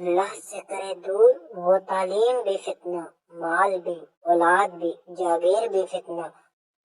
अल्लाह से करे दूर वो तालीम भी फितना, माल भी, औलाद भी, जागीर भी फितना।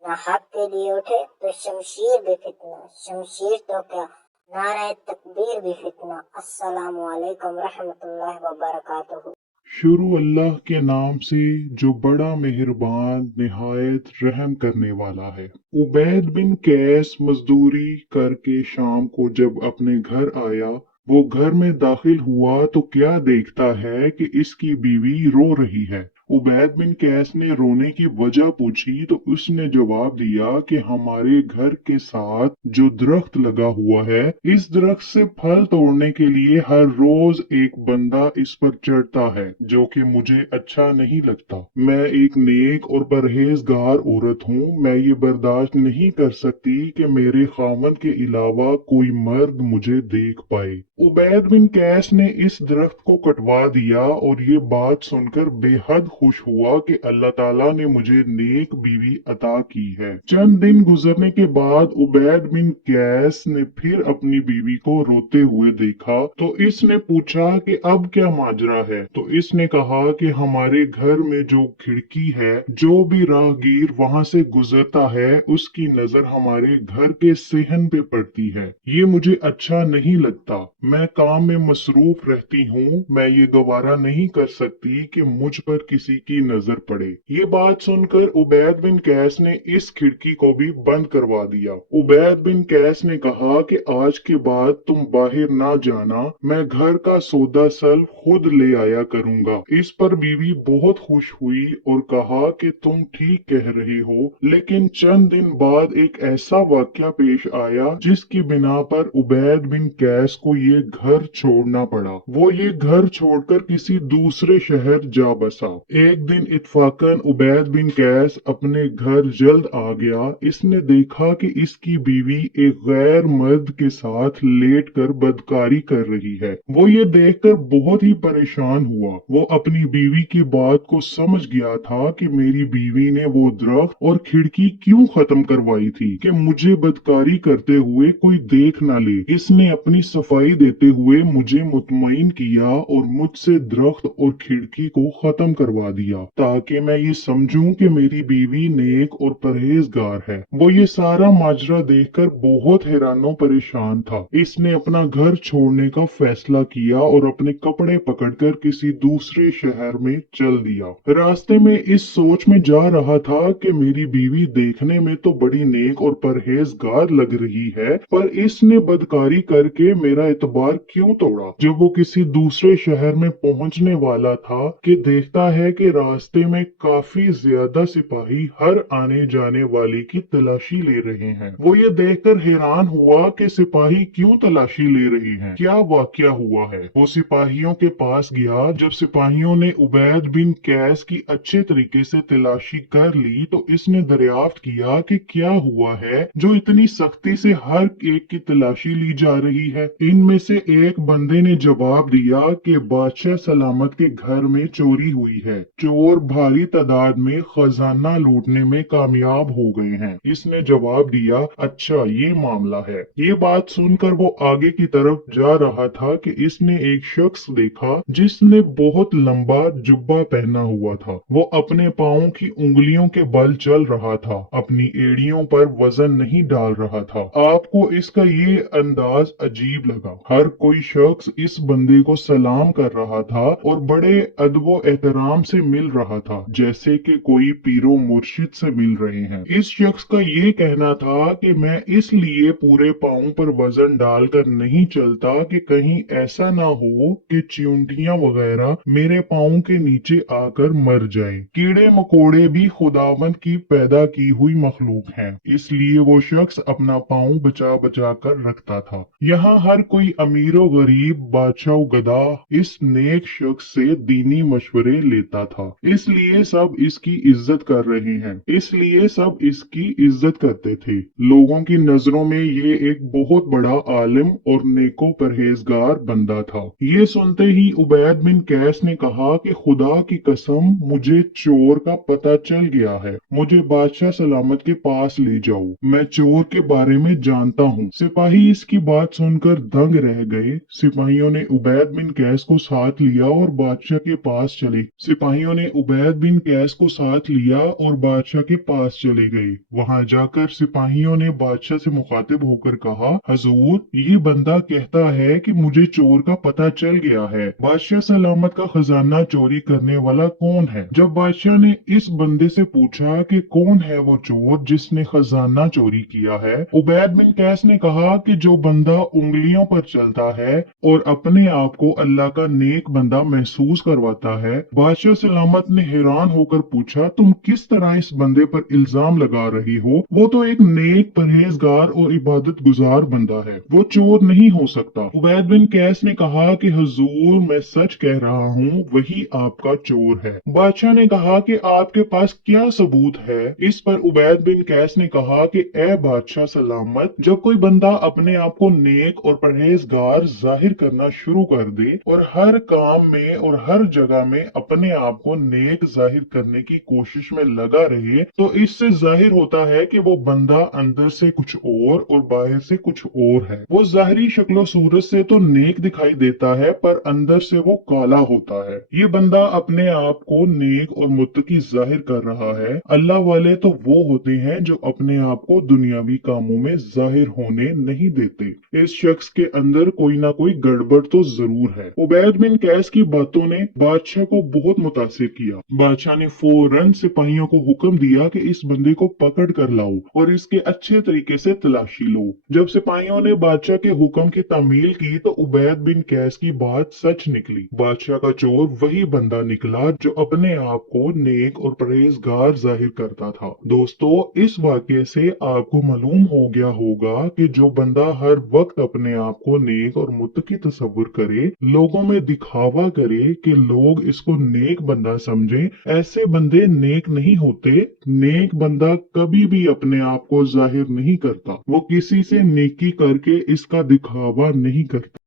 ना हक के लिए उठे तो शमशीर भी फितना, शमशीर तो क्या नारे तकबीर भी फितना। अस्सलामु अलैकुम रहमतुल्लाहि व बरकातुहू। शुरू अल्लाह के नाम से जो बड़ा मेहरबान निहायत रहम करने वाला है। उबैद बिन कैस मजदूरी करके शाम को जब अपने घर आया, वो घर में दाखिल हुआ तो क्या देखता है कि इसकी बीवी रो रही है। उबैद बिन कैस ने रोने की वजह पूछी तो उसने जवाब दिया कि हमारे घर के साथ जो दरख्त लगा हुआ है, इस दरख्त से फल तोड़ने के लिए हर रोज एक बंदा इस पर चढ़ता है, जो कि मुझे अच्छा नहीं लगता। मैं एक नेक और परहेजगार औरत हूँ। मैं ये बर्दाश्त नहीं कर सकती कि मेरे खामन के अलावा कोई मर्द मुझे देख पाए। उबैद बिन कैस ने इस दरख्त को कटवा दिया और ये बात सुनकर बेहद खुश हुआ कि अल्लाह ताला ने मुझे नेक बीवी अता की है। चंद दिन गुजरने के बाद उबैद बिन कैस ने फिर अपनी बीवी को रोते हुए देखा तो इसने पूछा कि अब क्या माजरा है। तो इसने कहा कि हमारे घर में जो खिड़की है, जो भी राहगीर वहां से गुजरता है, उसकी नजर हमारे घर के सेहन पे पड़ती है। ये मुझे अच्छा नहीं लगता। मैं काम में मसरूफ रहती हूँ। मैं ये गवारा नहीं कर सकती कि मुझ पर किसी की नजर पड़े। ये बात सुनकर उबैद बिन कैस ने इस खिड़की को भी बंद करवा दिया। उबैद बिन कैस ने कहा कि आज के बाद तुम बाहर ना जाना, मैं घर का सौदा सल खुद ले आया करूंगा। इस पर बीवी बहुत खुश हुई और कहा कि तुम ठीक कह रहे हो। लेकिन चंद दिन बाद एक ऐसा वाकया पेश आया जिसकी बिना पर उबैद बिन कैस को ये घर छोड़ना पड़ा। वो ये घर छोड़कर किसी दूसरे शहर जा बसा। एक दिन इत्फाकन उबैद बिन कैस अपने घर जल्द आ गया। इसने देखा कि इसकी बीवी एक गैर मर्द के साथ लेटकर बदकारी कर रही है। वो ये देखकर बहुत ही परेशान हुआ। वो अपनी बीवी की बात को समझ गया था कि मेरी बीवी ने वो दरख्त और खिड़की क्यों खत्म करवाई थी कि मुझे बदकारी करते हुए कोई देख न ले। इसने अपनी सफाई देते हुए मुझे मुतमईन किया और मुझसे दरख्त और खिड़की को खत्म करवा दिया ताकि मैं ये समझूं कि मेरी बीवी नेक और परहेजगार है। वो ये सारा माजरा देखकर बहुत हैरानो परेशान था। इसने अपना घर छोड़ने का फैसला किया और अपने कपड़े पकड़कर किसी दूसरे शहर में चल दिया। रास्ते में इस सोच में जा रहा था कि मेरी बीवी देखने में तो बड़ी नेक और परहेजगार लग रही है, पर इसने बदकारी करके मेरा एतबार क्यों तोड़ा। जब वो किसी दूसरे शहर में पहुंचने वाला था कि देखता है कि रास्ते में काफी ज्यादा सिपाही हर आने जाने वाले की तलाशी ले रहे हैं। वो ये देखकर हैरान हुआ कि सिपाही क्यों तलाशी ले रहे हैं, क्या वाकया हुआ है। वो सिपाहियों के पास गया। जब सिपाहियों ने उबैद बिन कैस की अच्छे तरीके से तलाशी कर ली तो इसने दरियाफ्त किया कि क्या हुआ है जो इतनी सख्ती से हर एक की तलाशी ली जा रही है। इनमें से एक बंदे ने जवाब दिया कि बादशाह सलामत के घर में चोरी हुई है। चोर भारी तादाद में खजाना लूटने में कामयाब हो गए हैं। इसने जवाब दिया, अच्छा ये मामला है। ये बात सुनकर वो आगे की तरफ जा रहा था कि इसने एक शख्स देखा जिसने बहुत लंबा जुब्बा पहना हुआ था। वो अपने पाँव की उंगलियों के बल चल रहा था, अपनी एड़ियों पर वजन नहीं डाल रहा था। आपको इसका ये अंदाज अजीब लगा। हर कोई शख्स इस बंदे को सलाम कर रहा था और बड़े अदबो एहतराम से मिल रहा था, जैसे कि कोई पीरो मुर्शिद से मिल रहे हैं। इस शख्स का ये कहना था कि मैं इसलिए पूरे पाँव पर वजन डालकर नहीं चलता कि कहीं ऐसा ना हो कि चींटियां वगैरह मेरे पाँव के नीचे आकर मर जाएं। कीड़े मकोड़े भी खुदावंद की पैदा की हुई मखलूक हैं, इसलिए वो शख्स अपना पाँव बचा बचा कर रखता था। यहाँ हर कोई अमीर व गरीब, बादशाह गदा इस नेक शख्स से दीनी मशवरे लेता करता था, इसलिए सब इसकी इज्जत कर रहे हैं, इसलिए सब इसकी इज्जत करते थे। लोगों की नजरों में ये एक बहुत बड़ा आलिम और नेको परहेजगार बंदा था। ये सुनते ही उबैद बिन कैस ने कहा कि खुदा की कसम, मुझे चोर का पता चल गया है, मुझे बादशाह सलामत के पास ले जाओ, मैं चोर के बारे में जानता हूँ। सिपाही इसकी बात सुनकर दंग रह गए। सिपाहियों ने उबैद बिन कैस को साथ लिया और बादशाह के पास चले सिपाहियों ने उबैद बिन कैस को साथ लिया और बादशाह के पास चले गए। वहां जाकर सिपाहियों ने बादशाह से मुखातिब होकर कहा, हजूर, ये बंदा कहता है कि मुझे चोर का पता चल गया है, बादशाह सलामत का खजाना चोरी करने वाला कौन है? जब बादशाह ने इस बंदे से पूछा कि कौन है वो चोर जिसने खजाना चोरी किया है, उबैद बिन कैस ने कहा कि जो बंदा उंगलियों पर चलता है और अपने आप को अल्लाह का नेक बंदा महसूस करवाता है। बादशाह सलामत ने हैरान होकर पूछा, तुम किस तरह इस बंदे पर इल्जाम लगा रही हो? वो तो एक नेक परहेजगार और इबादत गुजार बंदा है, वो चोर नहीं हो सकता। उबैद बिन कैस ने कहा कि हुजूर, मैं सच कह रहा हूँ, वही आपका चोर है। बादशाह ने कहा कि आपके पास क्या सबूत है? इस पर उबैद बिन कैस ने कहा कि ए बादशाह सलामत, जब कोई बंदा अपने आप को नेक और परहेजगार जाहिर करना शुरू कर दे और हर काम में और हर जगह में अपने आप को नेक जाहिर करने की कोशिश में लगा रहे, तो इससे जाहिर होता है कि वो बंदा अंदर से कुछ और बाहर से कुछ और है। वो जाहिरी शक्लो सूरत से तो नेक दिखाई देता है, पर अंदर से वो काला होता है। ये बंदा अपने आप को नेक और मुत्तकी जाहिर कर रहा है। अल्लाह वाले तो वो होते हैं जो अपने आप को दुनियावी कामों में जाहिर होने नहीं देते। इस शख्स के अंदर कोई ना कोई गड़बड़ तो जरूर है। उबैद बिन कैस की बातों ने बादशाह को बहुत मुतासिर किया। बादशाह ने फौरन सिपाहियों को हुक्म दिया कि इस बंदे को पकड़ कर लाओ और इसके अच्छे तरीके से तलाशी लो। जब सिपाहियों ने बादशाह के हुक्म की तामील की तो उबैद बिन कैस की बात सच निकली। बादशाह का चोर वही बंदा निकला जो अपने आप को नेक और परहेजगार जाहिर करता था। दोस्तों, इस वाक्य से आपको मालूम हो गया होगा कि जो बंदा हर वक्त अपने आप को नेक और मुत्तकी तस्वुर करे, लोगों में दिखावा करे कि लोग इसको नेक बंदा समझे, ऐसे बंदे नेक नहीं होते। नेक बंदा कभी भी अपने आप को जाहिर नहीं करता, वो किसी से नेकी करके इसका दिखावा नहीं करता।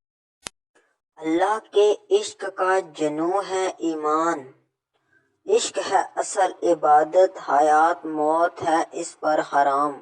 अल्लाह के इश्क का जनू है ईमान, इश्क है असल इबादत, हयात मौत है इस पर हराम।